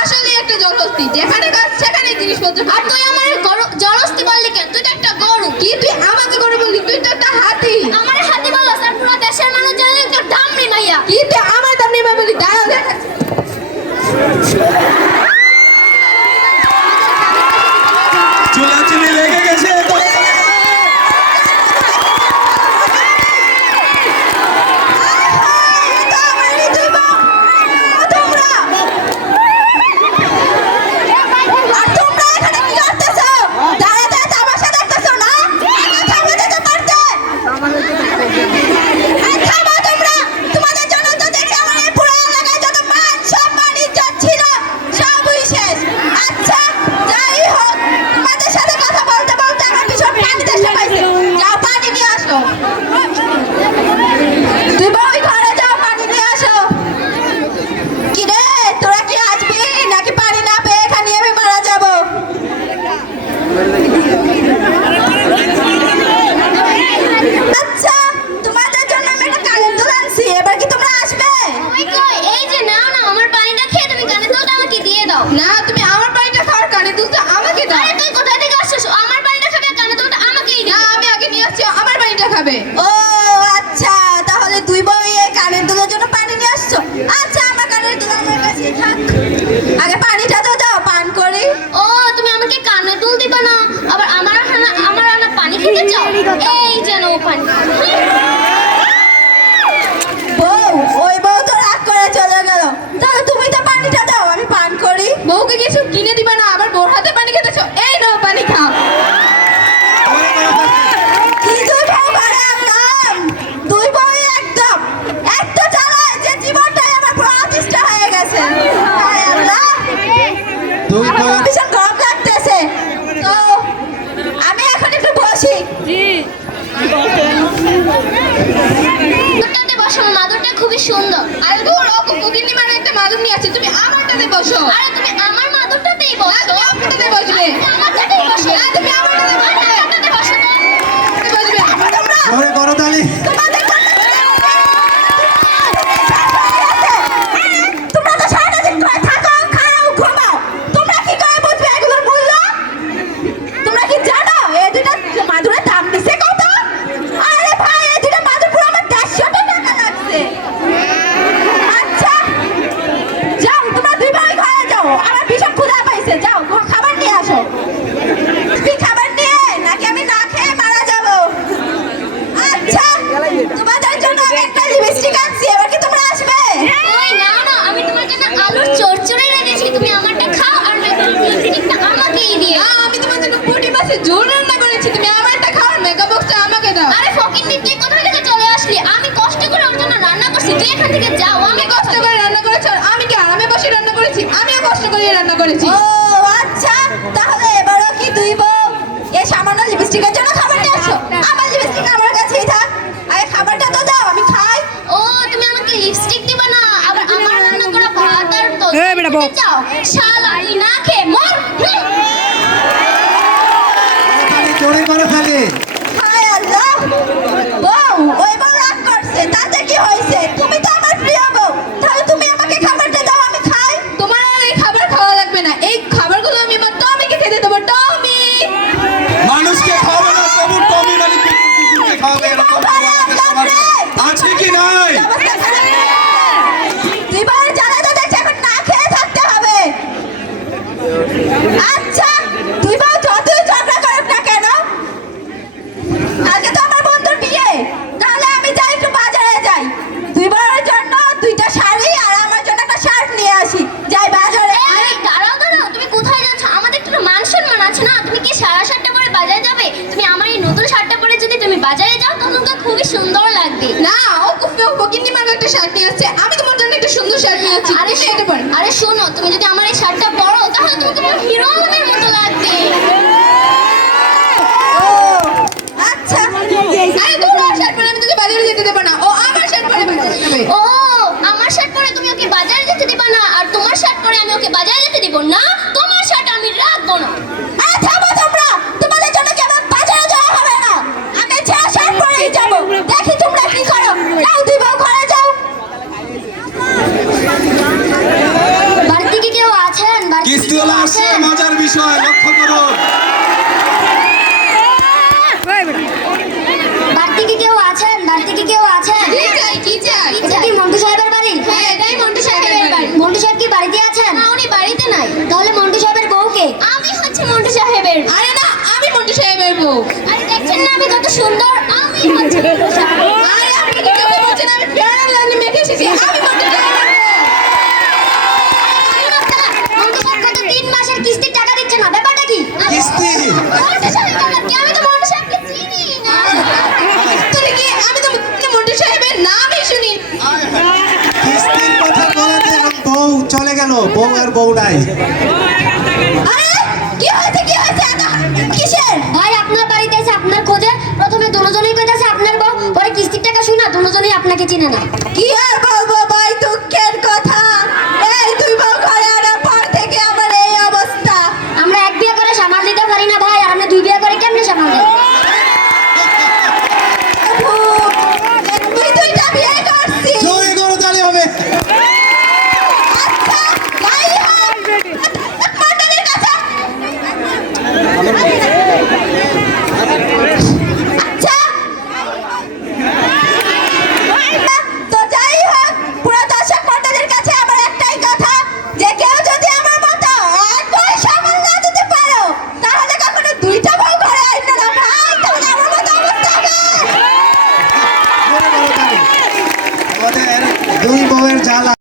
আসলে একটা জলহস্তি যেখানে কাজ সেখানে জিনিসপত্র। আর তুই আমার গরু জলস্তি বললি কেন তুই তো একটা গরু কি তুই আমাকে করে বললি তুই তো একটা হাতি আমার হাতে বলো স্যার পুরো দেশের মানুষ জানে একটা দাম নেই মাইয়া কি তুই আমার দাম নিয়ে বলি দাঁড়াও দেখ চুলাচুলি লেগে গেছে আর তোমরা এখানে কি করতেছো দাঁড়া দাঁড়া তামাশা দেখতেছো না আগে থামো যেতে পারতে এই থামো তোমরা তোমাদের জন্য তো দেখছি আমার এই পুরো এলাকায় যত মান সম্মান ইজ্জত ছিল সবই শেষ আচ্ছা যাই হোক তোমাদের সাথে কথা বলতে বলতে আমার ভীষণ পানি তেষ্টা পাইছে যাও পানি নিয়ে আসো তুই বই ঘরে যাও পানি নিয়ে আসো কিরে তোরা কি আসবি নাকি পানি না পেয়ে এখানে আমি মারা যাব আচ্ছা তোমাদের জন্য আমি একটা কানের দুল আনছি এবার কি তোমরা আসবে ওই কই এই যে নাও না আমার পানিটা খেয়ে তুমি কানে দুধটা আমাকে দিয়ে দাও। না তুমি আমার পানিটা খাওয়ার কানের দুলটা আমাকে দাও। আরে তুই কোথা থেকে আসছিস? আমার পানিটা খাবে কানে দুধটা আমাকেই না আমি আগে নিয়ে আসছি আমার পানিটা খাবে। ও আচ্ছা তাহলে দুই বই এই কানের দুলের জন্য পানি নিয়ে আসছো? আচ্ছা আমার কানের দুল আমার কাছে থাক। আগে পানিটা তো দাও পান করি। ও তুমি আমাকে কানে দুল দিবা না। আবার আমার আমার আনা পানি খেতে চাও? এই যেন ও পানি বউকে কিছু কিনে দিবা না আবার বউর হাতে পানি খেতেছো এই নাও পানি খাও। আমি এখন একটু বসি। খুবই সুন্দর। আর দূর ও কুকুরনি মানে একটা মাদুর নিয়ে আছে তুমি আমারটাতে বসো। আরে তুমি আমার মাদুরটাতেই বসো। আমারটাতে বসবে আমারটাতেই বসো না, তুমি আমারটাতে বসবে। আমারটাতে বসো তো। তুমি বসবে আমার তোমরা জোরে করো তালি তোমাদের জন্য তোমরা তো সারাদিন করে থাকো খাও ঘুমাও তোমরা কি করে বুঝবে এগুলোর মূল্য তোমরা কি জানো এই দুটা মাদুরের দাম দিছে কত আরে ভাই এই দুটা মাদুর পুরো আমার দেড়শো টাকা লাগছে আচ্ছা যাও তোমরা দুই ভাই ঘরে যাও আমার ভীষণ ক্ষুধা পাইছে যাও ঘ- খাবার নিয়ে আসো তুই খাবার নিয়ে নাকি আমি না খেয়ে মারা যাব আচ্ছা তোমাদের জন্য আমি একটা লিপস্টিক আনছি এবার কি তোমরা আসবে ওই না না আমি তোমার জন্য আলুর চচ্চড়ি রেখেছি তুমি আমারটা খাও আর লিপস্টিকটা আমাকেই দিও না আমি তোমার জন্য পুটি মাছের ঝোল রান্না করেছি তুমি আমারটা খাও আর মেকআপ বক্সটা আমাকে দাও আরে ফকির তুই কোথা থেকে চলে আসলি আমি কষ্ট করে ওর জন্য রান্না করছি তুই এখান থেকে যাও আমি আমি কষ্ট করে রান্না করেছি আমি কি? আরামে বসে রান্না করেছি আমিও কষ্ট করে রান্না করেছি। ও আচ্ছা তাহলে এবারও কি দুই বউ এই সামান্য লিপস্টিকের জন্য খাবার নিয়ে আসো? আমার লিপস্টিক আমার কাছেই থাক। আরে খাবারটা তো দাও আমি খাই। ও তুমি আমাকে লিপস্টিক দিবা না আবার আমার রান্না করা ভাত আর তো এই বেটা বক। চাও শালা না খেয়ে মর জোরে করো ফকিন্নি মার্গ একটা শার্ট নিয়ে আসছে। আমি তোমার জন্য একটা সুন্দর শার্ট নিয়ে আসছি। আরে তুমি এটা পরে। আরে শোনো তুমি যদি আমার এই শার্টটা পরো তাহলে তোমাকে পুরো হিরো আলমের মতো লাগবে। আচ্ছা। আরে তোর শার্ট পরে আমি তোকে বাজারে যেতে দেবো না। ও আমার শার্ট পরে বাজারে যাবে ও আমার শার্ট পরে তুমি ওকে বাজারে যেতে দিবা না আর তোমার শার্ট পরে আমি ওকে বাজারে যেতে দিব না? 아, 야, বউ আর বউ নাই ভাই, আপনার বাড়িতে আপনার খোঁজে? প্রথমে দুজনেই কইতাছে আপনার বউ, পরে কিস্তির টাকা শুই না দুজনেই আপনাকে চিনে না। কি?